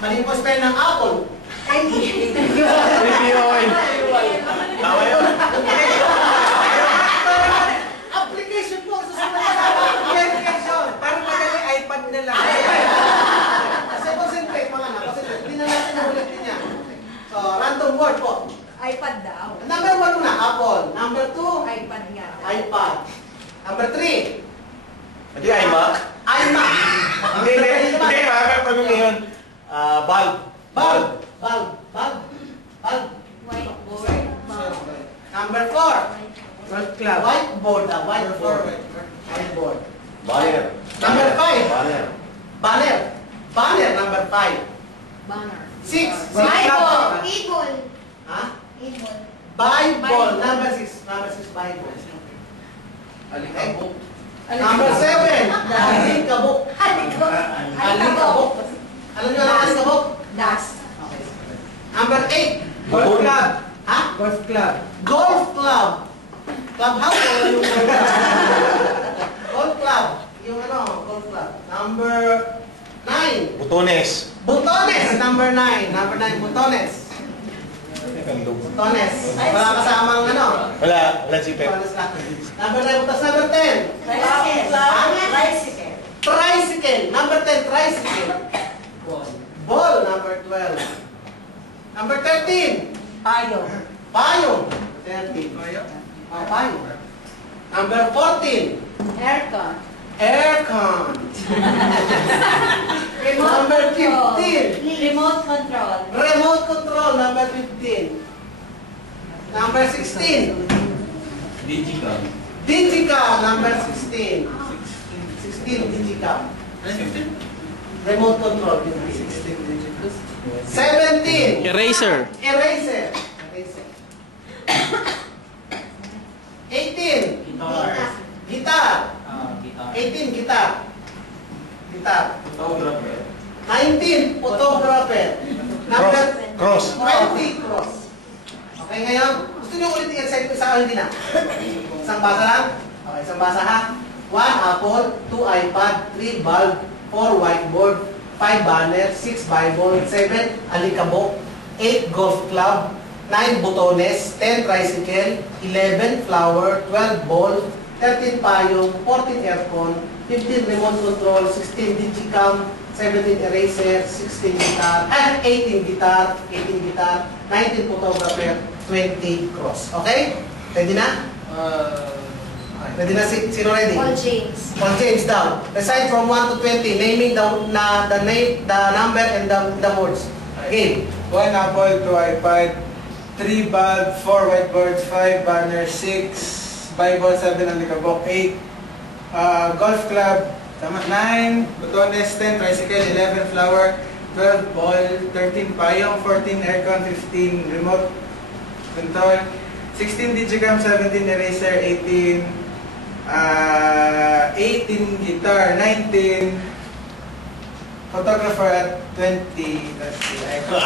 Mali po spell ng apple. APOI. Tama yun. Application po. Application. Parang madali iPad na lang. Kasi concentrate mga anak. Concentrate. Hindi na natin nahulitin niya. So, random word po. iPad daw. Number 1 muna, apple. Number 2, iPad nga. iPad. Number 3, Hindi iMac. iMac. Hindi, pag yun. Bulb. Bulb. Bulb. Bulb. Bulb. Whiteboard. Number 4, Golf club. whiteboard. Whiteboard. Whiteboard. Banner. Number 5, Banner. banner. Banner, number 5. Banner. 6, Bible. Ibon. Ha? Ibon. Bible. Number 6. Number 6, Bible. Alikabok. Number 7, alikabok. Alikabok. Alam niyo ang alikabok? Dust. Okay. Number 8, Golf club. ha? Golf club. Golf club. Clubhouse o yung golf club? Golf club. Yung ano, golf club. Number 9, Butones. butones. Number 9. Number 9, butones. Butones. Wala kasamang ano. Wala si Pep. Butones lang. Number 9, butas. Number 10. Tricycle. Tricycle. Number 10, tricycle. Ball. Number 12. Number 13. Payong. Payong. 13. Oh, payong. Number 14. Aircon. Aircon. Number 15. Remote control. Remote control. Number 15. Number 16. Digicam. Digicam. Number 16. 16 Digicam. Remote control. 17. Eraser. Eraser. Eraser. 18. Guitar. 18, guitar. Guitar. Photographer. 19, photographer. Number Cross. 20, cross. Okay, ngayon, gusto niyo ulit i-excited ko sa hindi na? Isang basa lang? Okay, isang basa ha. 1, apple. 2, iPad. 3, bulb. 4, whiteboard. 5, banner. 6, Bible. 7, alikabok. 8, golf club. 9, butones. 10, tricycle. 11, flower. 12, ball. 13, payong. 14, aircon. 15, remote control. 16, digicam. 17, eraser. 16, guitar. 18, guitar. 18, guitar. 19, photographer. 20, cross. Okay? Ready na? Ready na? Sino ready? Paul James. Paul James daw. Recite from 1 to 20, naming the name, the number, and the words. Game. 1 apple, 2 iPad, 3 bulb, 4 whiteboards, 5 banner, 6 Bible, 7 alikabok, 8 golf club, 9 butones, 10 tricycle, 11 flower, 12 ball, 13 payong, 14 aircon, 15 remote control, 16 digicam, 17 eraser, 18 guitar, 19 photographer, at 20 that's the icon.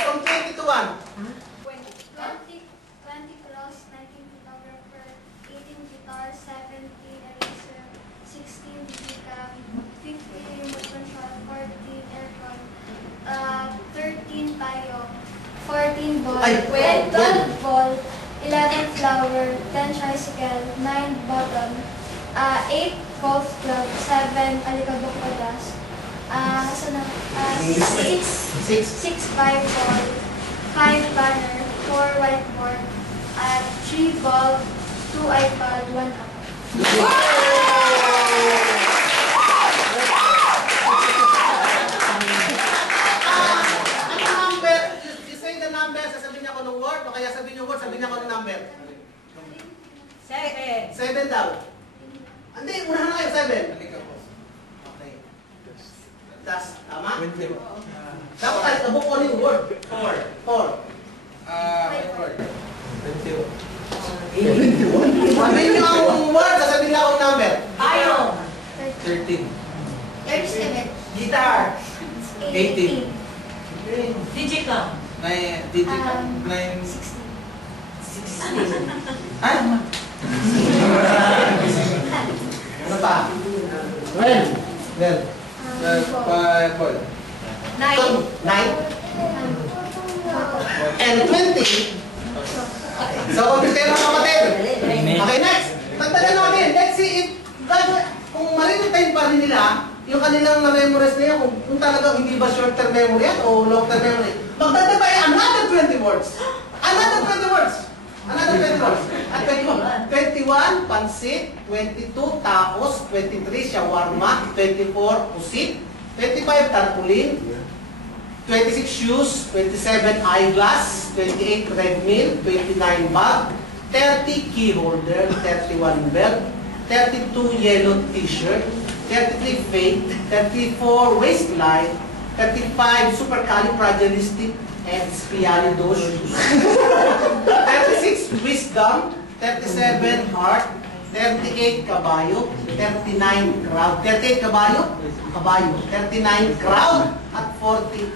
From 20 to 1. 20 cross, 19 photographer, 18 guitar, 17 eraser, 16 digicam, 15 remote control, 14 aircon, 13 tayo, 14 ball, Ay, 12 ball, 11 flower, 10 tricycle, 9 bottom, 8 golf club, 7 alikabok padas, 6 5 ball, 5 banner, 4 whiteboard, 3 ball, 2 iPad, 1 apple. Ano number? You say the number, sasabihin niya ko ng word, o kaya sabihin niyo word, sabihin niya ko ng number. 7. 7 daw. Hindi, unahan na kayo, 7. Okay. Das, tama? Dapat tayo, nabuk ko yung word. 4. Whiteboard. 21. Sabihin niyo ang word, sasabihin niya ako ng number. Payong. 13. 37. Guitar. 18. Digicam. 9 digicam. 9 16. 16. Ah? pa? 12. 12. Ball. 9. 9. And 20. So, compute kayo mga kapatid. Okay, next. Tagtagan natin. Let's see if kung mariretain pa rin nila yung kanilang na-memorize na yan, kung talagang hindi ba short-term memory yan o long-term memory. Magdagdag tayo another 20 words. Another 20 words. Another 20 words. At 21, pansit. 22, tacos. 23, shawarma. 24, pusit. 25, tarpaulin. 26, shoes. 27, eyeglass. 28, red meal. 29, bag. 30, key holder. 31, belt. 32, yellow t-shirt. 33, fake. 34, waistline. 35, supercalifragilistic and spialidocious. 36, wisdom. 37, heart. 38, kabayo. 39, crowd. 38, kabayo. Kabayo. 39, crowd. At 48.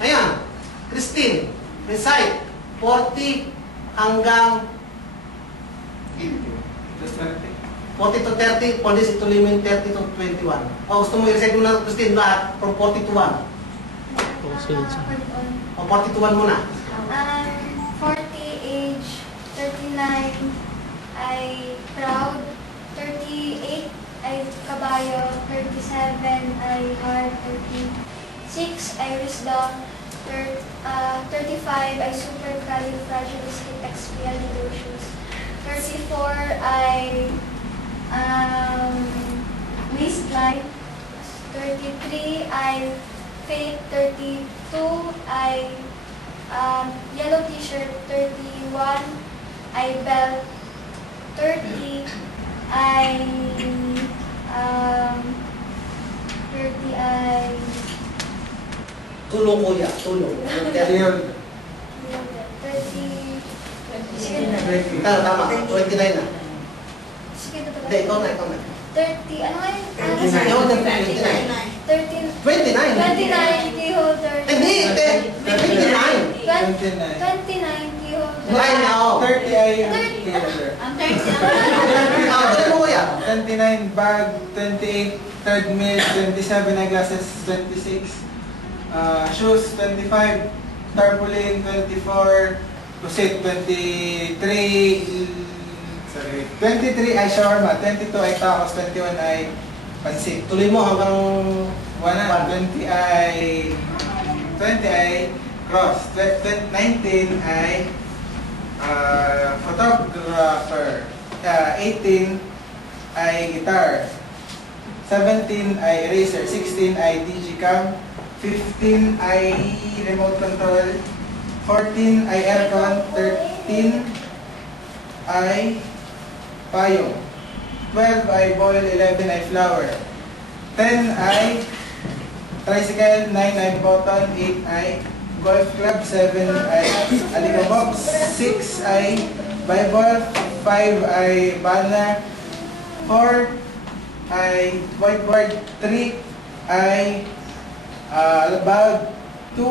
Ayan. Christine, recite. 40 hanggang 40 to 30, police ituloy mo yung 30 to 21. O gusto mo i-recite mo na, Christine, lahat from 40 to 1. O 40 to 1 muna. 40 age, 39 ay proud, 38 ay kabayo, 37 ay heart, 36 ay wisdom, 35 ay supercalifragilisticexpialidocious, 34 ay waistline, 33 ay fake, 32 ay yellow t-shirt, 31 ay belt, 30 ay 30 ay Tulong kuya, tulong. 30 Tama, 29 na. sige ito Hindi, ikaw na. 30, ano nga yun? Ikaw na, 29. 13, 29. 29 key holder. Hindi, 29. 29 key holder. 9 na ako. 30 ay yung key holder. Ang 30. Tuloy mo kuya. 29 bag, 28 third meal, 27 eyeglasses, 26 shoes, 25 tarpaulin, 24 pusit, 23 ay shawarma, 22 ay tacos, 21 ay pansit. Tuloy mo hanggang 20 ay cross, 19 ay photographer, 18 ay guitar, 17 ay eraser, 16 ay digicam, 15 ay remote control, 14 ay aircon, 13 ay payong, 12 ay boil, 11 ay flower, 10 ay tricycle, 9 ay button, 8 ay golf club, 7 ay alikabok, 6 ay Bible, 5 ay banner, 4 ay whiteboard, 3 ay bag, 2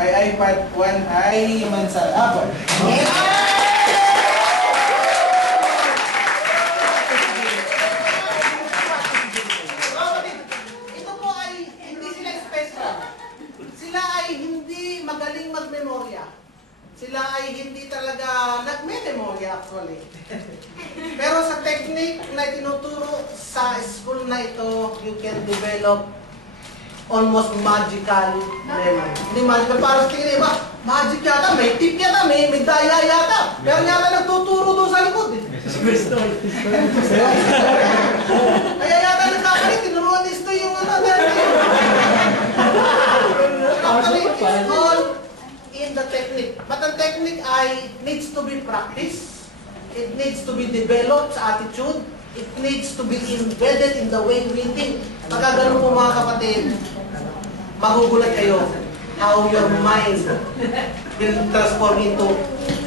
ay iPad, 1 ay mansal apple. Ito po ay hindi sila special. Sila ay hindi magaling magmemorya. Sila ay hindi talaga nagme-memorya actually. Pero sa technique na tinuturo sa school na ito, you can develop almost magical memory. Hindi magical, para sa tingin iba, magic yata, may tip yata, may daya yata. Pero yata nagtuturo doon sa likod eh. Kaya yata nagkakalit, tinuruan ni Sto yung ano. Actually, it's all in the technique. But the technique ay needs to be practiced. It needs to be developed sa attitude. It needs to be embedded in the way we think. Pagka ganun po mga kapatid, magugulat kayo how your mind will transform into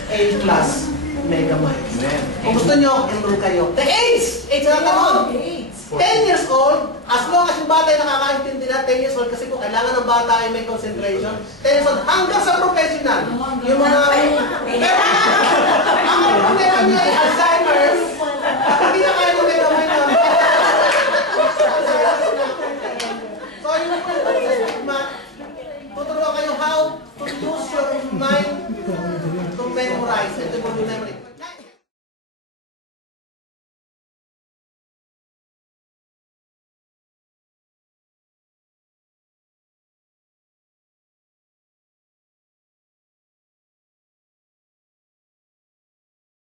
A plus mega mind. Kung gusto nyo, enroll kayo. The age! Age na tanong! 10 years old, as long as yung bata ay nakakaintindi na, 10 years old, kasi kung kailangan ng bata ay may concentration, 10 years old, hanggang sa professional. Yung mga... ang problema niya ay Alzheimer's, hindi na kaya mo may gamay na. use your mind to memorize and to memory.